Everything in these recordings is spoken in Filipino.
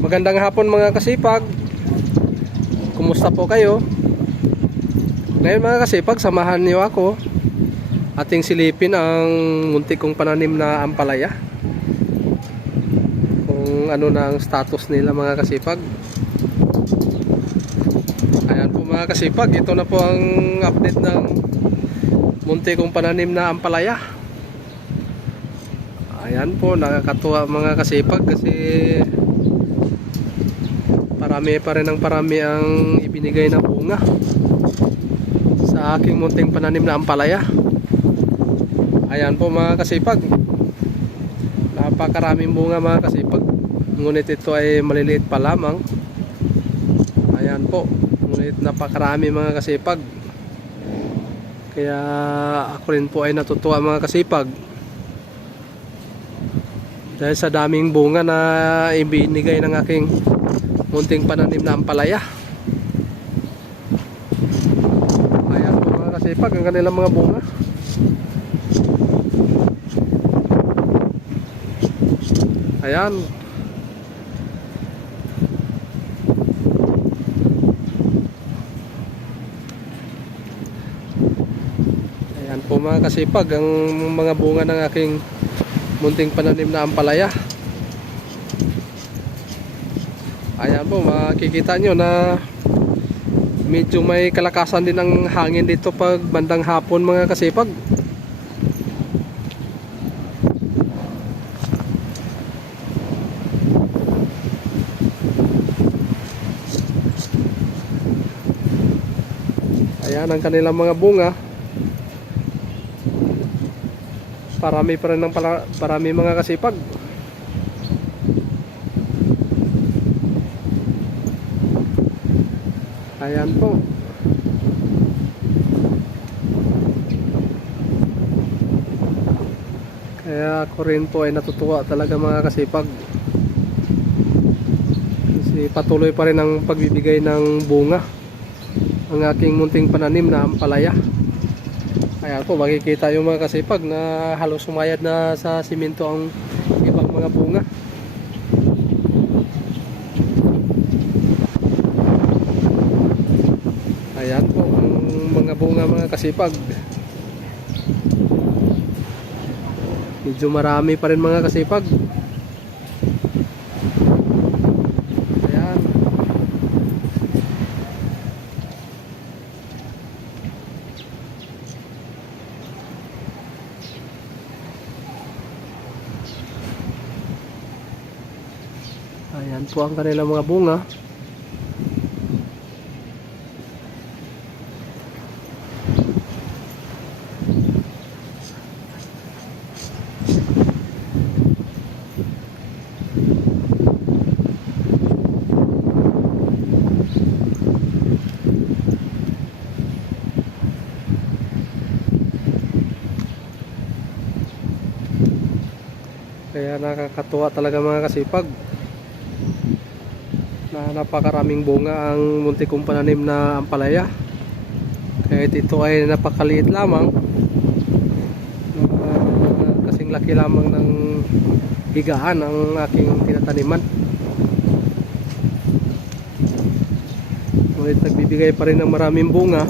Magandang hapon mga kasipag. Kumusta po kayo? Ngayon mga kasipag, samahan niyo ako ating silipin ang muntik kong pananim na ampalaya. Kung ano na ang status nila mga kasipag. Ayan po mga kasipag, ito na po ang update ng muntik kong pananim na ampalaya. Ayan po, nakakatuwa mga kasipag kasi parami pa rin ang ibinigay na bunga sa aking munting pananim na ampalaya. Ayan po mga kasipag, napakaraming bunga mga kasipag, ngunit ito ay maliliit pa lamang. Ayan po, ngunit napakarami mga kasipag, kaya ako rin po ay natutuwa mga kasipag dahil sa daming bunga na ibinigay ng aking munting pananim na ampalaya. Ayan po mga kasipag ang kanilang mga bunga. Ayan. Ayan po mga kasipag ang mga bunga ng aking munting pananim na ampalaya. Ayan po, makikita nyo na medyo may kalakasan din ang hangin dito pag bandang hapon mga kasipag. Ayan ang kanilang mga bunga. Parami pa rin ng parami mga kasipag. Ayan po. Kaya ako rin po ay natutuwa talaga mga kasipag. Kasi patuloy pa rin ang pagbibigay ng bunga ang aking munting pananim na ampalaya. Ayan po, makikita yung mga kasipag na halos sumayad na sa simento ang ibang mga bunga. Ayan po ang mga bunga mga kasipag. Medyo marami pa rin mga kasipag. Ayan. Ayan po ang kanilang mga bunga. Kaya nakakatuwa talaga mga kasipag na napakaraming bunga ang muntik kong pananim na ampalaya. Kahit ito ay napakaliit lamang, kasing laki lamang ng higaan ang aking tinataniman, ngunit nagbibigay pa rin ng maraming bunga.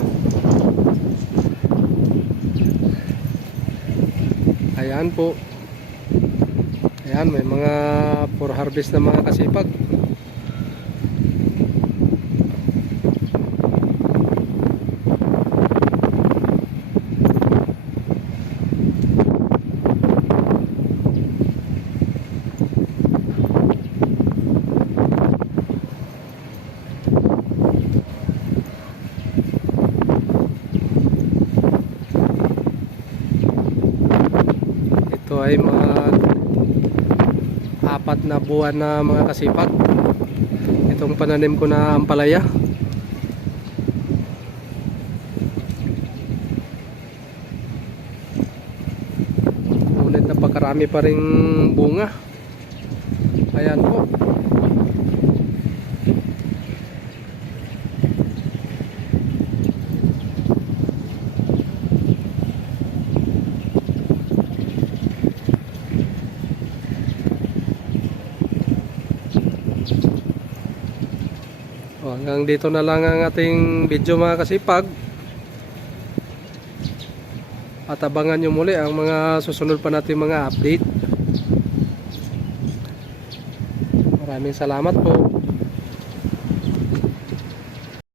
Ayan po. Ayan, may mga for harvest na mga kasipag. Ito ay mga 4 na buwan na mga kasipag itong pananim ko na ampalaya. Ngunit napakarami pa ring bunga. Ayan po. Hanggang dito na lang ang ating video mga kasipag. At abangan nyo muli ang mga susunod pa natin mga update. Maraming salamat po.